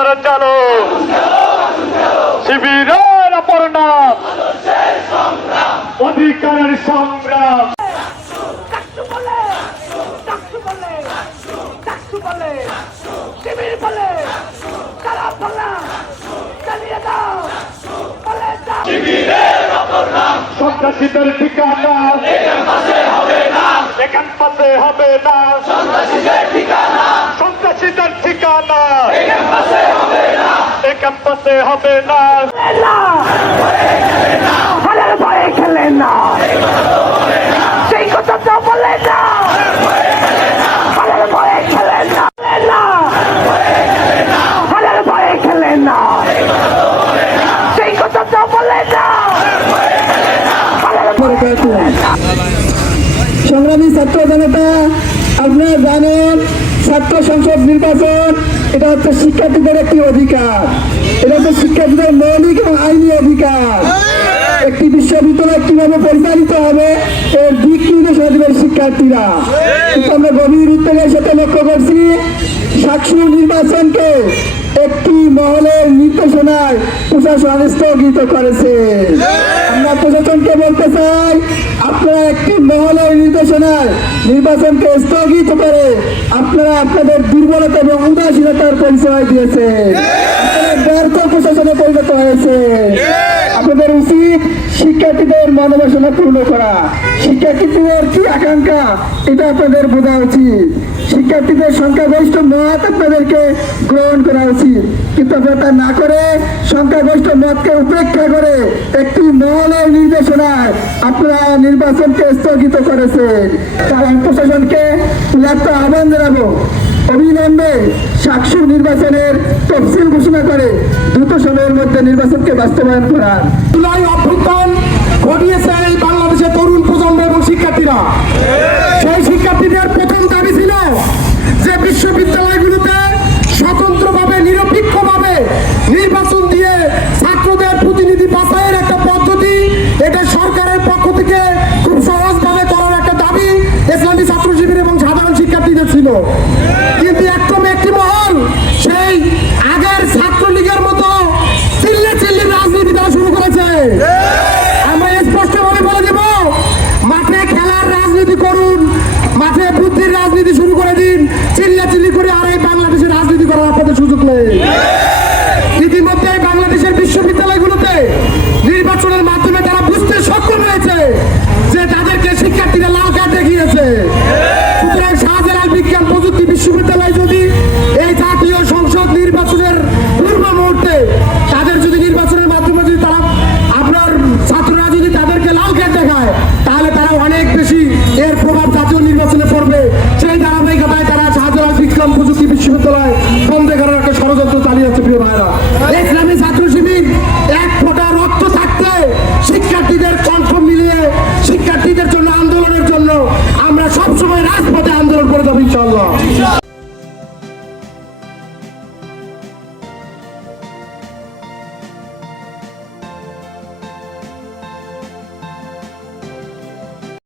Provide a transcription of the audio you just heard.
আলোর চালো শিবিরের অপর নাম অধিকারের সংগ্রাম। সন্ত্রাসীদের ঠিকানা এখান পাশে হবে না, সন্ত্রাসীদের ঠিকানা এখান পাশে হবে না। হারের ভয়ে খেলে না, সেই কথা তো বলে না। হারের ভয়ে খেলে না, হারের ভয়ে খেলে না, সেই কথা তো বলে না। সংগ্রামী ছাত্র জনতা, আপনারা জানেন ছাত্র সংসদ নির্বাচন এটা হচ্ছে শিক্ষার্থীদের একটি অধিকার, এটা হচ্ছে শিক্ষার্থীদের মৌলিক এবং আইনি অধিকার। একটি বিশ্ববিদ্যালয় কিভাবে পরিচালিত হবে এর দিক নির্দেশনা দেবেন শিক্ষার্থীরা। কিন্তু আমরা গভীর উদ্বেগের সাথে লক্ষ্য করছি সাকসু নির্বাচনকে একটি মহলের নির্দেশনায় প্রশাসন স্থগিত করেছে। আমরা প্রশাসনকে বলতে চাই, আপনারা একটি মহলের নির্দেশনায় নির্বাচনকে স্থগিত করে আপনারা আপনাদের দুর্বলতা এবং উদাসীনতার পরিচয় দিয়েছে, আপনারা ব্যর্থ প্রশাসনে পরিণত হয়েছে। আপনাদের উচিত শিক্ষার্থীদের মনোবাসনা পূর্ণ করা, শিক্ষার্থীদের কি আকাঙ্ক্ষা এটা আপনাদের বোঝা উচিত। শিক্ষার্থীদের সংখ্যাগরিষ্ঠ মত আপনাদেরকে গ্রহণ করা উচিত, কিন্তু আপনারা তা না করে সংখ্যাগরিষ্ঠ মতকে উপেক্ষা করে একটি মহলের নির্দেশনায় আপনারা নির্বাচনকে স্থগিত করেছেন। তাই আমি প্রশাসনকে একটা আহ্বান জানাবো, অবিলম্বে সাকসু নির্বাচনের তফসিল ঘোষণা করে দ্রুত সময়ের মধ্যে নির্বাচনকে বাস্তবায়ন করার। জুলাই অভ্যুত্থান ঘটিয়েছে এই বাংলাদেশের তরুণ প্রজন্ম এবং শিক্ষার্থীরা। সেই শিক্ষার্থীদের প্রথম দাবি ছিল যে বিশ্ববিদ্যালয়গুলোতে স্বতন্ত্রভাবে নিরপেক্ষভাবে নির্বাচন দিয়ে ছাত্রদের প্রতিনিধি বাছাইয়ের একটা পদ্ধতি এটা সরকারের পক্ষ থেকে খুব সহজভাবে করার একটা দাবি ইসলামী ছাত্র শিবির এবং সাধারণ শিক্ষার্থীদের ছিল। কিন্তু একদম একটি মহল সেই আগের ছাত্রলীগের মতো চিল্লে চিল্লি রাজনীতি করা শুরু করেছে। আমরা স্পষ্টভাবে বলে দেব, মাঠে খেলার রাজনীতি করুন, মাঠে বুদ্ধির রাজনীতি শুরু করে দিন, চিল্লা চিল্লি করে আর এই বাংলাদেশের রাজনীতি করার আপনাদের সুযোগ নেই। ইতিমধ্যে বাংলাদেশের বিশ্ববিদ্যালয়গুলোতে নির্বাচনের মাধ্যমে তারা বুঝতে সক্ষম হয়েছে যে তাদেরকে শিক্ষার্থীরা লাল কার্ড দেখিয়েছে। সুতরাং শাহজালাল বিজ্ঞান প্রযুক্তি বিশ্ববিদ্যালয় যদি এই জাতীয় সংসদ নির্বাচনের পূর্ব মুহূর্তে তাদের যদি নির্বাচনের মাধ্যমে যদি তারা আপনার ছাত্ররা যদি তাদেরকে লাল কার্ড দেখায়, তাহলে তারা অনেক বেশি এর প্রভাব জাতীয় নির্বাচনে পড়বে। সেই ধারাবাহিকতায় তারা শাহজালাল বিজ্ঞান প্রযুক্তি বিশ্ববিদ্যালয় বন্ধ করার একটা ষড়যন্ত্র চালিয়ে যাচ্ছে। প্রিয় ভাইরা, ইসলামী ছাত্র শিবির এক ফোঁটা রক্ত থাকতে শিক্ষার্থীদের কণ্ঠ মিলিয়ে শিক্ষার্থীদের জন্য আন্দোলনের জন্য আমরা সবসময় রাজপথে